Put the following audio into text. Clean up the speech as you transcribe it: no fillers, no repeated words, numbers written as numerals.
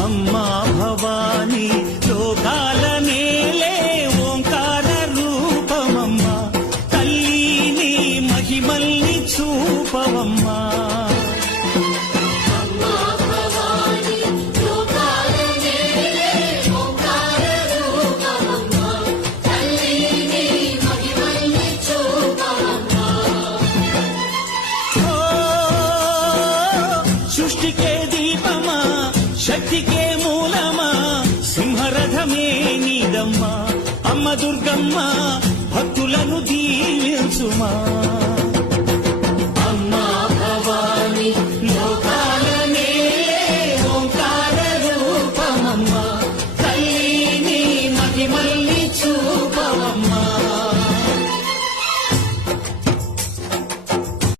అమ్మా భవానీ లోకాల నేలే ఓంకార రూపమమ్మా తల్లి నీ మహిమల్ని చూపవమ్మా సృష్టికే దీపమా శక్తికే మూలమా సింహరథమే నీదమ్మా అమ్మ దుర్గమ్మ భక్తులను దీవించుమా అమ్మా భవాని లోకాల నేలే ఓంకార రూపమమ్మా తల్లి నీ మహిమల్